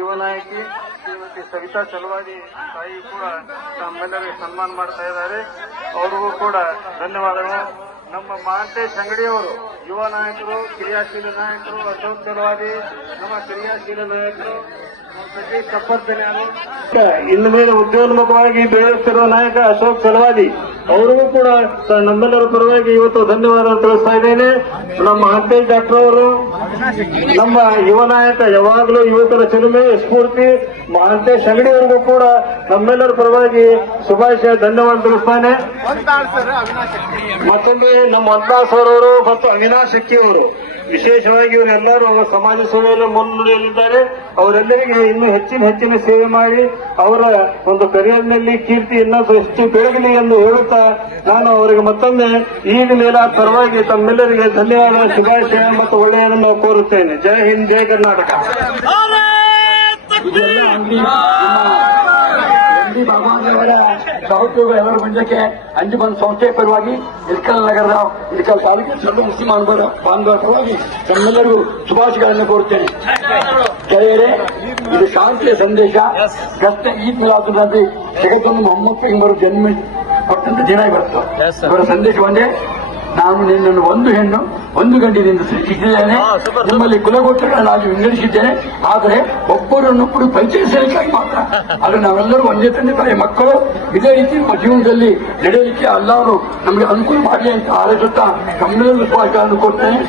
ಯುವ ನಾಯಕಿ ಶ್ರೀಮತಿ ಸವಿತಾ ಚಲವಾದಿ ತಾಯಿ ಕೂಡ ನಮ್ಮೆಲ್ಲರಿಗೆ ಸನ್ಮಾನ ಮಾಡ್ತಾ ಇದ್ದಾರೆ. ಅವ್ರಿಗೂ ಕೂಡ ಧನ್ಯವಾದಗಳು. ನಮ್ಮ ಮಹಾಂತೇಶ್ ಅಂಗಡಿಯವರು ಯುವ ನಾಯಕರು, ಕ್ರಿಯಾಶೀಲ ನಾಯಕರು, ಅಶೋಕ್ ಚಲವಾದಿ ನಮ್ಮ ಕ್ರಿಯಾಶೀಲ ನಾಯಕರು, ಸತೀಶ್ ಕಪ್ಪತ್ತನ್ಯಾರು, ಇನ್ನು ಮೇಲೆ ಉದ್ಯೋನ್ಮುಖವಾಗಿ ಬೆಳೆಯುತ್ತಿರುವ ನಾಯಕ ಅಶೋಕ್ ಚಲವಾದಿ ಅವರಿಗೂ ಕೂಡ ನಮ್ಮೆಲ್ಲರ ಪರವಾಗಿ ಇವತ್ತು ಧನ್ಯವಾದ ತಿಳಿಸ್ತಾ ಇದ್ದೇನೆ. ನಮ್ಮ ಮಹಾಂತೇಶ್ ಡಾಕ್ಟರ್ ಅವರು ನಮ್ಮ ಯುವ ನಾಯಕ, ಯಾವಾಗಲೂ ಯುವಕರ ಚಿಲುಮೆ ಸ್ಫೂರ್ತಿ. ಮಹಾಂತೇಶ್ ಅಂಗಡಿಯವರಿಗೂ ಕೂಡ ನಮ್ಮೆಲ್ಲರ ಪರವಾಗಿ ಶುಭಾಶಯ ಧನ್ಯವಾದ ತಿಳಿಸ್ತಾನೆ. ಮತ್ತೊಂದು ನಮ್ಮ ಹೊಂದಾಸ್ ಅವರವರು ಮತ್ತು ಅವಿನಾಶ್ ಶೆಟ್ಟಿ ಅವರು ವಿಶೇಷವಾಗಿ ಇವರೆಲ್ಲರೂ ಸಮಾಜ ಸೇವೆಯಲ್ಲಿ ಮುನ್ನಡೆಯಲಿದ್ದಾರೆ. ಅವರೆಲ್ಲರಿಗೆ ಇನ್ನೂ ಹೆಚ್ಚಿನ ಸೇವೆ ಮಾಡಿ ಅವರ ಒಂದು ಕರಿಯರ್ನಲ್ಲಿ ಕೀರ್ತಿ ಇನ್ನೂ ಎಷ್ಟು ಬೆಳಗಲಿ ಎಂದು ಹೇಳುತ್ತಾ ನಾನು ಅವರಿಗೆ ಮತ್ತೊಮ್ಮೆ ಈದ್ ಮೇಲಾದ ಪರವಾಗಿ ತಮ್ಮೆಲ್ಲರಿಗೆ ಧನ್ಯವಾದ, ಶುಭಾಶಯ ಮತ್ತು ಒಳ್ಳೆಯದನ್ನು ಕೋರುತ್ತೇನೆ. ಜೈ ಹಿಂದ್, ಜೈ ಕರ್ನಾಟಕ. ಬಾಬಾಜಿಯವರ ಸಹೋದ್ಯೋಗ ಎಲ್ಲರ ಮಂಜಕ್ಕೆ ಅಂಜುಮನ್ ಸಂಸ್ಥೆ ಪರವಾಗಿ ಇಲ್ಕಲ್ ನಗರದ ಇಲ್ಕಲ್ ತಾಲೂಕಿನ ಸರ್ವ ಮುಸ್ಲಿಂ ಬಾಂಧವರ ಪರವಾಗಿ ತಮ್ಮೆಲ್ಲರಿಗೂ ಶುಭಾಶಯಗಳನ್ನು ಕೋರುತ್ತೇನೆ. ಗೆಳೆಯರೇ, ಇದು ಶಾಂತಿಯ ಸಂದೇಶ. ಗಸ್ತ ಈದ್ ಮಿಲಾದುನ್ ನಬಿ ಜಗತ್ತನ್ನು ಮೊಹಮ್ಮದ್ ಪೈಗಂಬರ್ ಜನ್ಮ ಕೊಟ್ಟಂತ ದಿನ ಇವತ್ತು. ಇವರ ಸಂದೇಶ ಒಂದೇ, ನಾನು ನಿನ್ನನ್ನು ಒಂದು ಹೆಣ್ಣು ಒಂದು ಗಂಡಿನಿಂದ ಸೃಷ್ಟಿಸಿದ್ದೇನೆ, ನಿಮ್ಮಲ್ಲಿ ಕುಲಗೋತ್ರಗಳನ್ನಾಗಿ ವಿಂಗಡಿಸಿದ್ದೇನೆ, ಆದರೆ ಒಬ್ಬರನ್ನೊಬ್ಬರು ಪರಿಚಯಿಸಲಿಕ್ಕಾಗಿ ಮಾತ್ರ. ಆದರೆ ನಾವೆಲ್ಲರೂ ಒಂದೇ ತಂದೆ ತಾಯಿ ಮಕ್ಕಳು. ಇದೇ ರೀತಿ ನಮ್ಮ ಜೀವನದಲ್ಲಿ ನಡೆಯಲಿಕ್ಕೆ ಅಲ್ಲಾರು ನಮಗೆ ಅನುಕೂಲ ಮಾಡಲಿ ಅಂತ ಆಲೋಚಿಸುತ್ತಾ ತಮ್ಮೆಲ್ಲರೂ ಶುಭಾಶಯಗಳನ್ನು ಕೊಡ್ತೇನೆ.